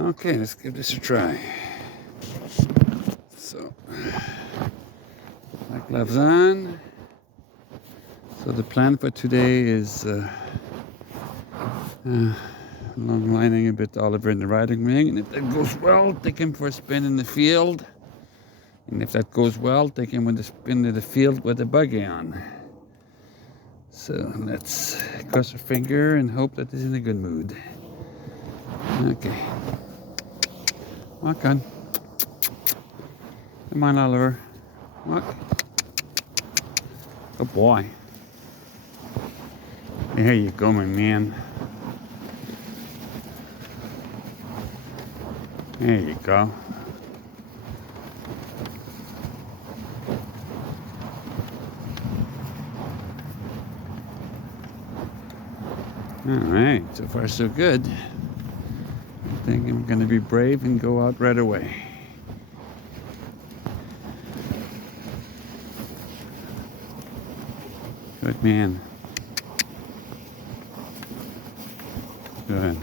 Okay, let's give this a try. So, my gloves on. So the plan for today is long lining a bit Oliver in the riding ring, and if that goes well, take him for a spin in the field. And if that goes well, take him with a spin to the field with the buggy on. So let's cross our finger and hope that he's in a good mood. Okay. Walk on. Come on, Oliver. Walk. Good boy. There you go, my man. There you go. All right, so far so good. I think I'm going to be brave and go out right away. Good man. Good.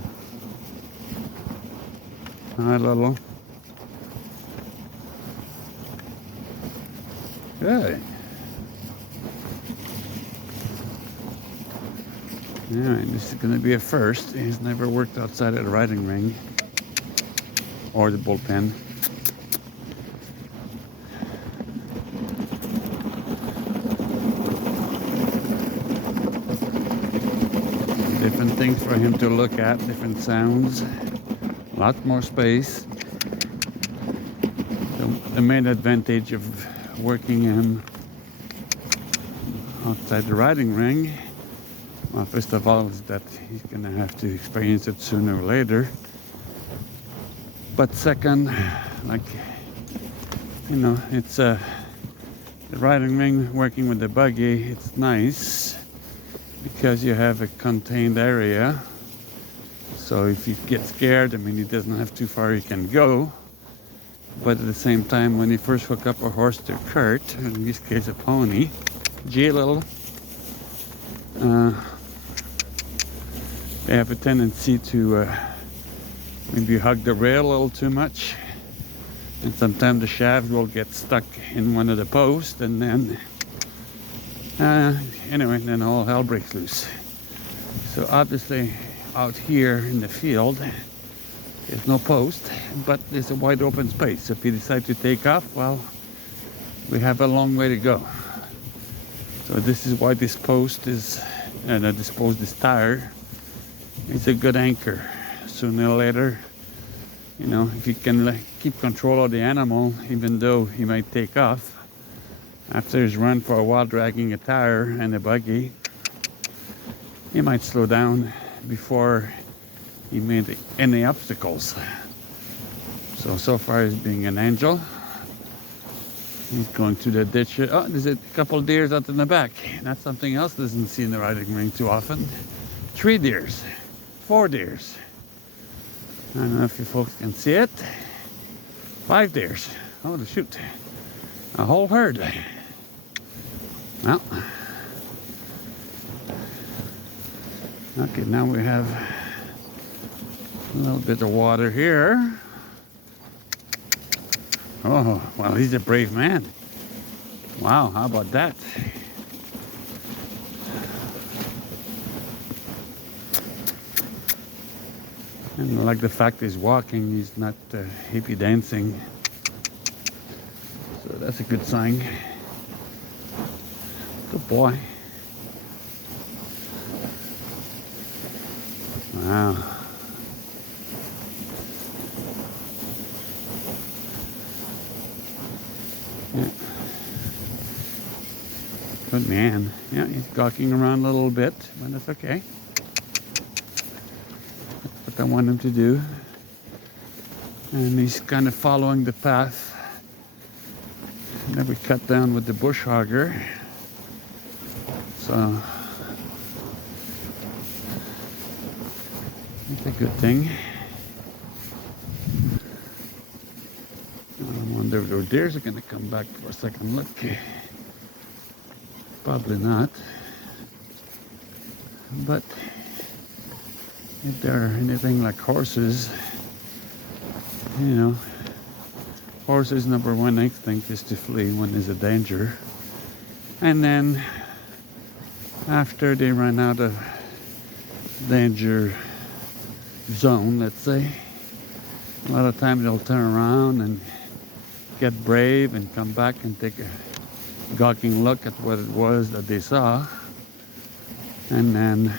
Hi, Lolo. Good. All right, this is going to be a first. He's never worked outside of the riding ring or the bullpen. Different things for him to look at, different sounds, lots more space. The main advantage of working him outside the riding ring, well, first of all, is that he's going to have to experience it sooner or later. But second, like, you know, it's the riding ring working with the buggy, it's nice because you have a contained area. So if you get scared, I mean, he doesn't have too far he can go. But at the same time, when you first hook up a horse to a cart, in this case a pony, gee, little, they have a tendency to maybe hug the rail a little too much. And sometimes the shaft will get stuck in one of the posts, and then, anyway, then all hell breaks loose. So obviously, out here in the field, there's no post, but there's a wide open space. So if you decide to take off, well, we have a long way to go. So this is why this post is, this tire is a good anchor. Sooner or later, you know, if you can keep control of the animal, even though he might take off, after he's run for a while dragging a tire and a buggy, he might slow down before he made any obstacles. So far he's being an angel. He's going to the ditch. Oh, there's a couple of deers out in the back. That's something else doesn't see in the riding ring too often. 3 deers, 4 deers. I don't know if you folks can see it. 5 deers. Oh, shoot. A whole herd. Well. Okay, now we have a little bit of water here. Oh, well, he's a brave man. Wow, how about that? And I like the fact he's walking, he's not hippie dancing. So that's a good sign. Good boy. Wow. Yeah. Good man. Yeah, he's gawking around a little bit, but that's okay. That's what I want him to do. And he's kind of following the path that we cut down with the bush hogger. So it's a good thing. I wonder if those deers are going to come back for a second look. Probably not. But if they're anything like horses, You know, horses' number one instinct is to flee when there's a danger. And then after they run out of danger zone, let's say, a lot of times they'll turn around and get brave and come back and take a gawking look at what it was that they saw, and then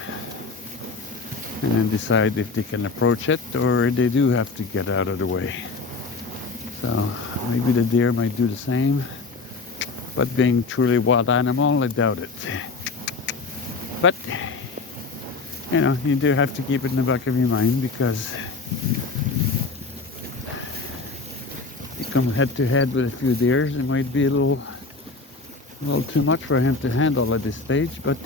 decide if they can approach it or they do have to get out of the way. So maybe the deer might do the same, but being truly wild animal, I doubt it. But you know, you do have to keep it in the back of your mind, because you come head to head with a few deers, it might be a little too much for him to handle at this stage. But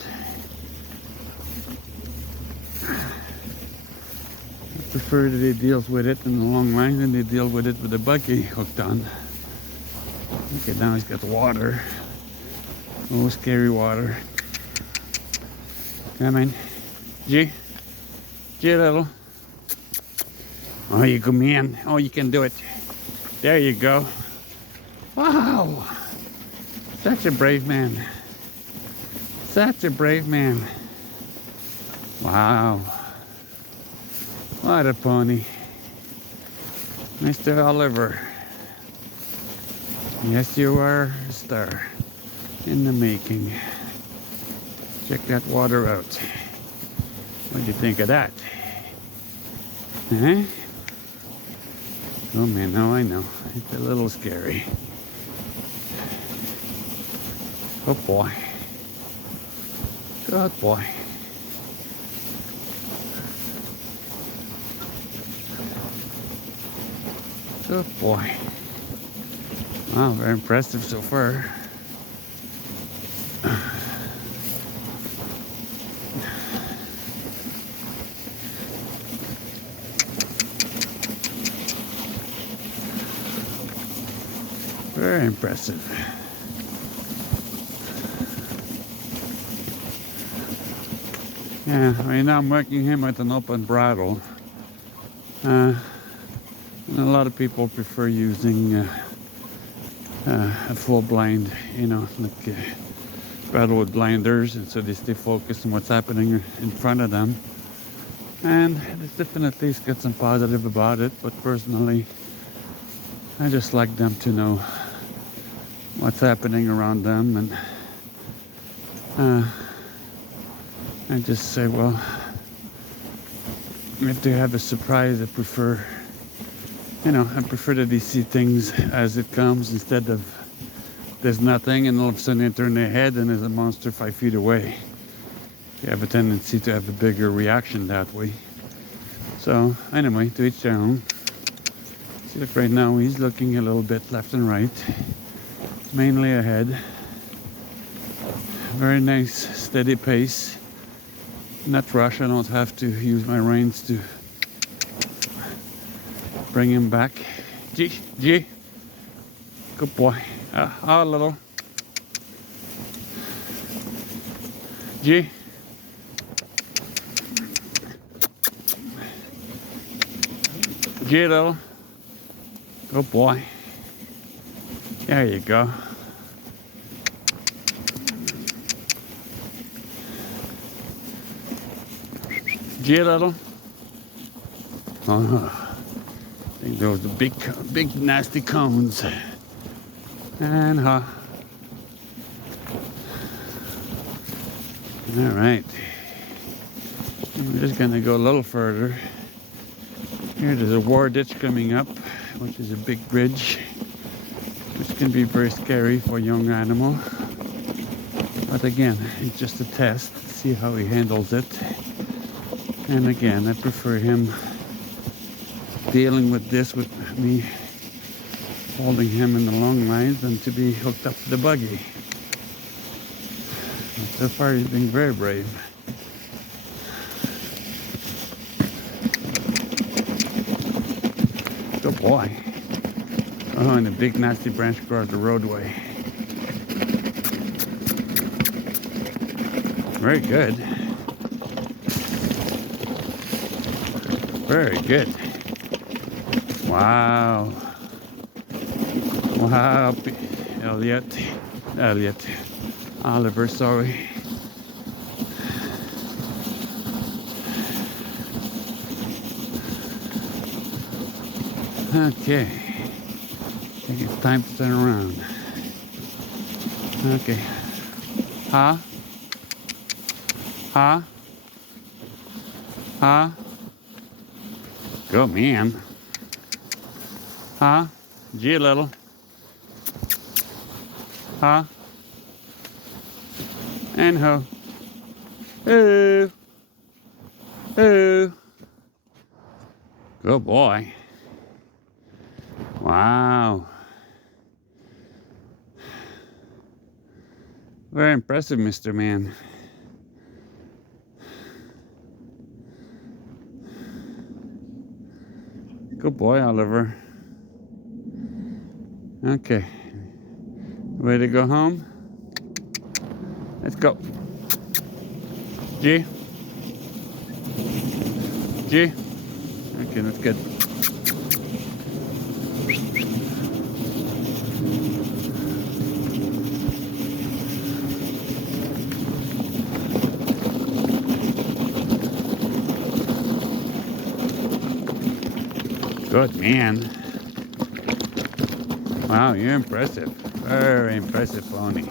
I prefer that he deals with it in the long line than they deal with it with the buggy hooked on. Okay, now he's got the water. Oh, scary water. Come in. G, little. Oh, you come in. Oh, you can do it. There you go. Wow. Such a brave man. Such a brave man. Wow. What a pony. Mr. Oliver. Yes, you are a star in the making. Check that water out. What do you think of that? Huh? Oh man, no, I know. It's a little scary. Good boy. Good boy. Good boy. Wow, very impressive so far. Very impressive. Yeah, I mean, I'm working him with an open bridle. And a lot of people prefer using a full blind, you know, like bridle with blinders, and so they stay focused on what's happening in front of them. And it's definitely it's got some positive about it, but personally, I just like them to know what's happening around them, and I just say, well, if they have a surprise, I prefer that they see things as it comes, instead of there's nothing and all of a sudden they turn their head and there's a monster 5 feet away. You have a tendency to have a bigger reaction that way. So anyway, to each their own. See, look, right now he's looking a little bit left and right, mainly ahead. Very nice, steady pace. Not rush. I don't have to use my reins to bring him back. G, good boy. Oh, little. G. G, little. Good boy. There you go. G, little. Oh. I think those are big nasty cones. And all right. I'm just gonna go a little further. Here there's a war ditch coming up, which is a big bridge, which can be very scary for a young animal. But again, it's just a test to see how he handles it. And again, I prefer him dealing with this with me holding him in the long lines than to be hooked up to the buggy. But so far he's been very brave. Good boy. Oh, and a big nasty branch across the roadway. Very good. Very good. Wow. Wow. Elliot. Oliver, sorry. Okay. I think it's time to turn around. Okay. Huh? Huh? Huh? Go, man. Huh? Gee, little. Huh? And ho. Ooh. Ooh. Good boy. Wow. Very impressive, Mr. Man. Good boy, Oliver. Okay. Ready to go home? Let's go. G? G? Okay, that's good. Good man. Wow, you're impressive. Very impressive pony.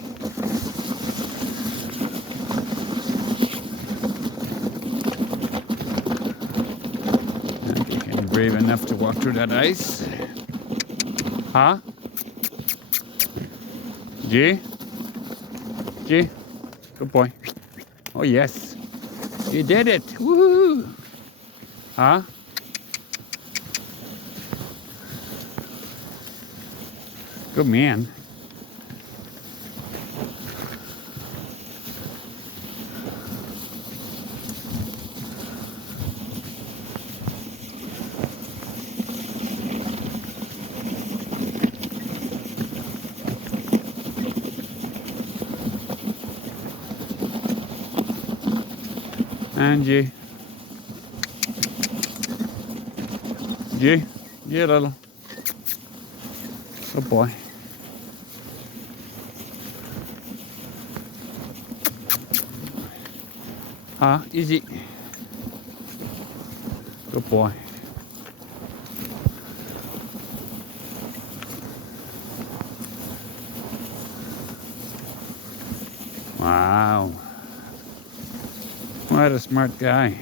Okay, can you brave enough to walk through that ice? Huh? G? G? Good boy. Oh, yes. You did it. Woohoo! Huh? Good man. Angie. G? Yeah, little. Good boy. Huh? Easy. Good boy. Wow. What a smart guy.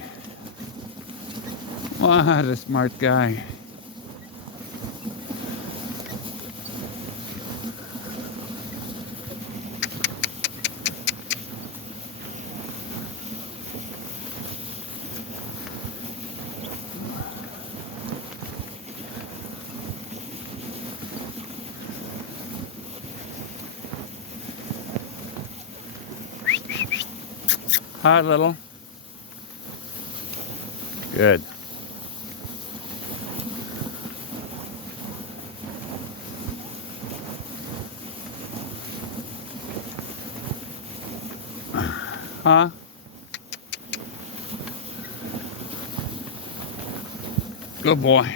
What a smart guy. Hi, little. Good. Huh? Good boy.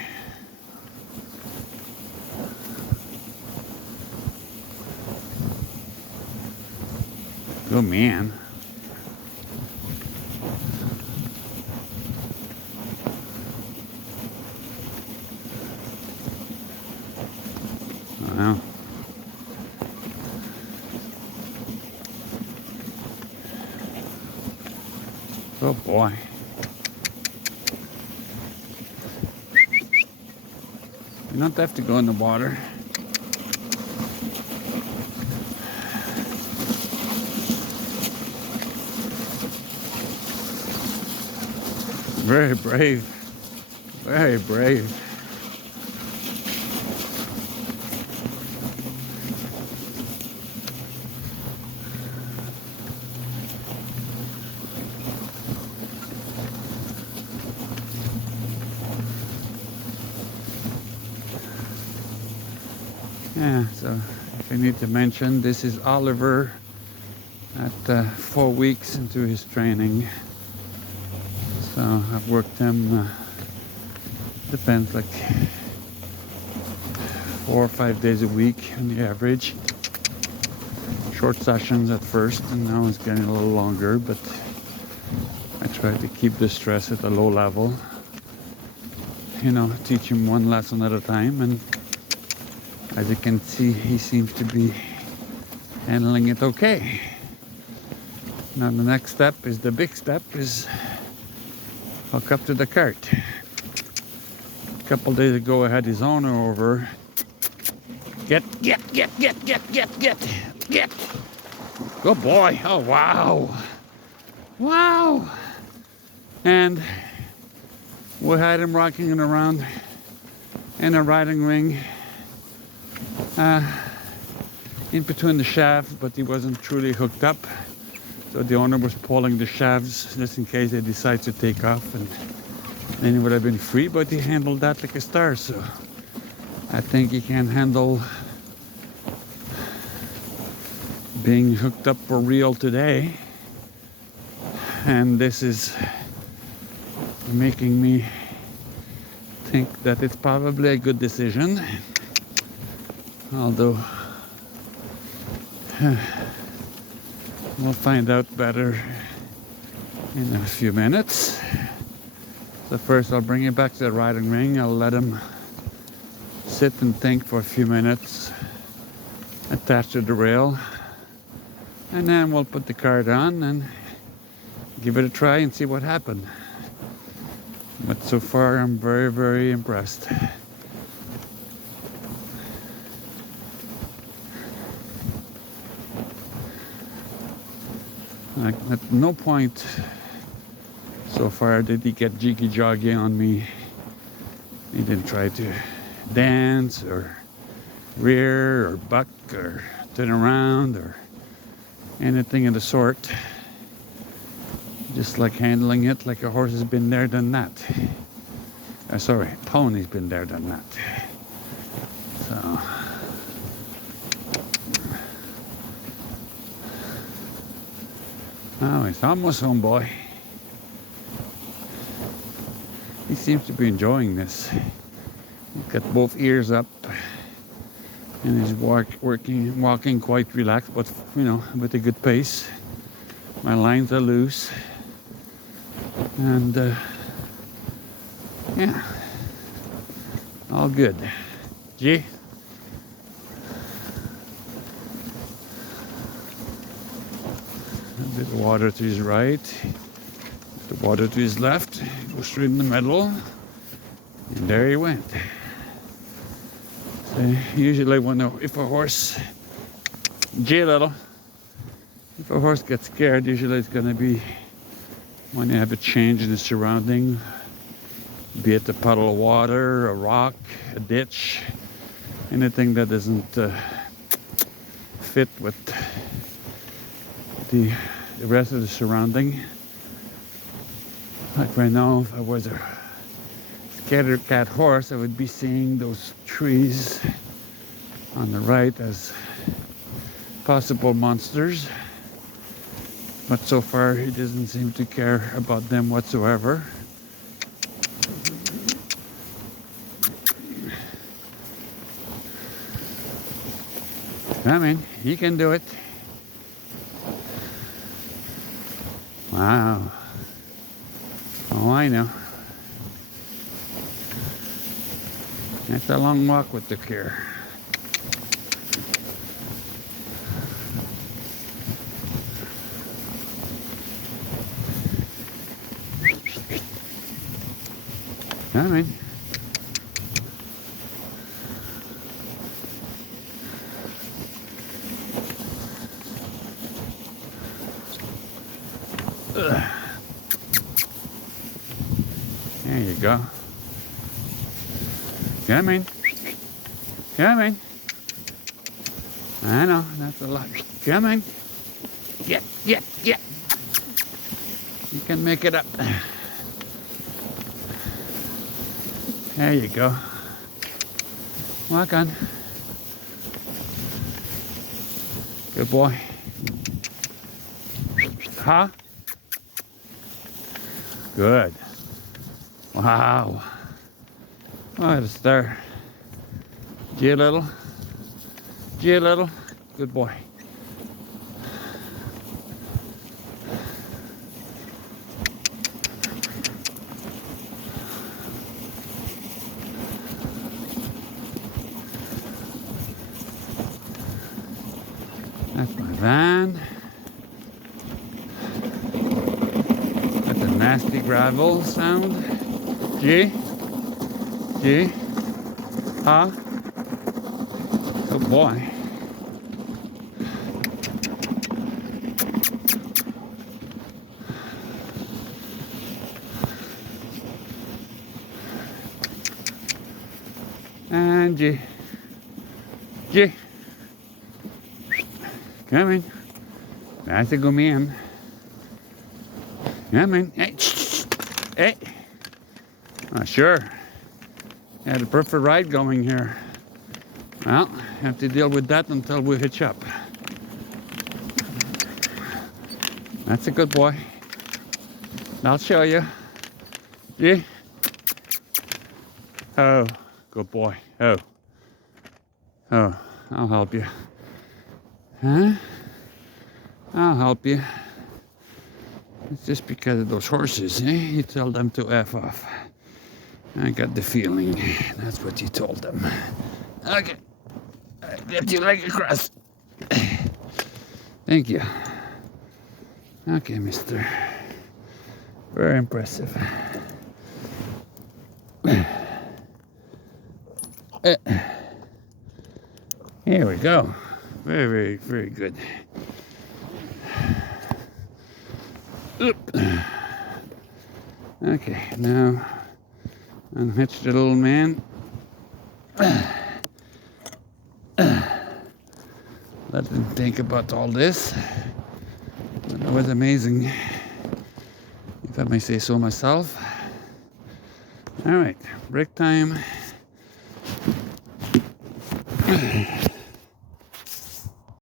Good man. Well. Good boy. You don't have to go in the water. Very brave. Very brave. Yeah, so if I need to mention, this is Oliver at 4 weeks into his training. So I've worked him, depends, like 4 or 5 days a week on the average. Short sessions at first, and now it's getting a little longer, but I try to keep the stress at a low level. You know, teach him one lesson at a time, and as you can see, he seems to be handling it okay. Now the next step is the big step, is hook up to the cart. A couple days ago I had his owner over. Get. Good boy. Oh, wow. Wow. And we had him rocking it around in a riding ring in between the shafts, but he wasn't truly hooked up. So the owner was pulling the shafts just in case they decide to take off, and then he would have been free, but he handled that like a star. So I think he can handle being hooked up for real today. And this is making me think that it's probably a good decision. Although we'll find out better in a few minutes. So first I'll bring it back to the riding ring. I'll let him sit and think for a few minutes attached to the rail. And then we'll put the cart on and give it a try and see what happened. But so far I'm very, very impressed. Like, at no point so far did he get jiggy-joggy on me. He didn't try to dance or rear or buck or turn around or anything of the sort. Just like handling it like a horse has been there, done that. Sorry, pony's been there, done that. So oh, he's almost home, boy. He seems to be enjoying this. He's got both ears up, and he's walking quite relaxed, but you know, with a good pace. My lines are loose, and yeah, all good. Gee. A bit of water to his right, the water to his left, go straight in the middle, and there he went. So usually if a horse, little, if a horse gets scared, usually it's going to be when you have a change in the surrounding, be it a puddle of water, a rock, a ditch, anything that doesn't fit with the rest of the surrounding. Like right now, if I was a scatter cat horse, I would be seeing those trees on the right as possible monsters. But so far, he doesn't seem to care about them whatsoever. I mean, he can do it. Wow. Oh, I know. That's a long walk with the care. I mean, there you go. Come in. Come in. I know, that's a lot. Come in. Get. You can make it up. There you go. Walk on. Good boy. Huh? Good. Wow. What a star. Gee. G a little. G a little. Good boy. That's my van. That's a nasty gravel sound. G. G. Huh? Oh boy. And G. G. Come in. That's a good man. Come in. Hey. Hey. Oh, sure. Had a perfect ride going here. Well, have to deal with that until we hitch up. That's a good boy. I'll show you. G. Oh, good boy. Oh. Oh, I'll help you. Huh? I'll help you. It's just because of those horses, eh? You tell them to F off. I got the feeling that's what you told them. Okay. Get your leg across. Thank you. Okay, mister. Very impressive. Here we go. Very, very, very good. Oop. Okay, now unhitch the little man. Let them think about all this. But it was amazing, if I may say so myself. All right, break time.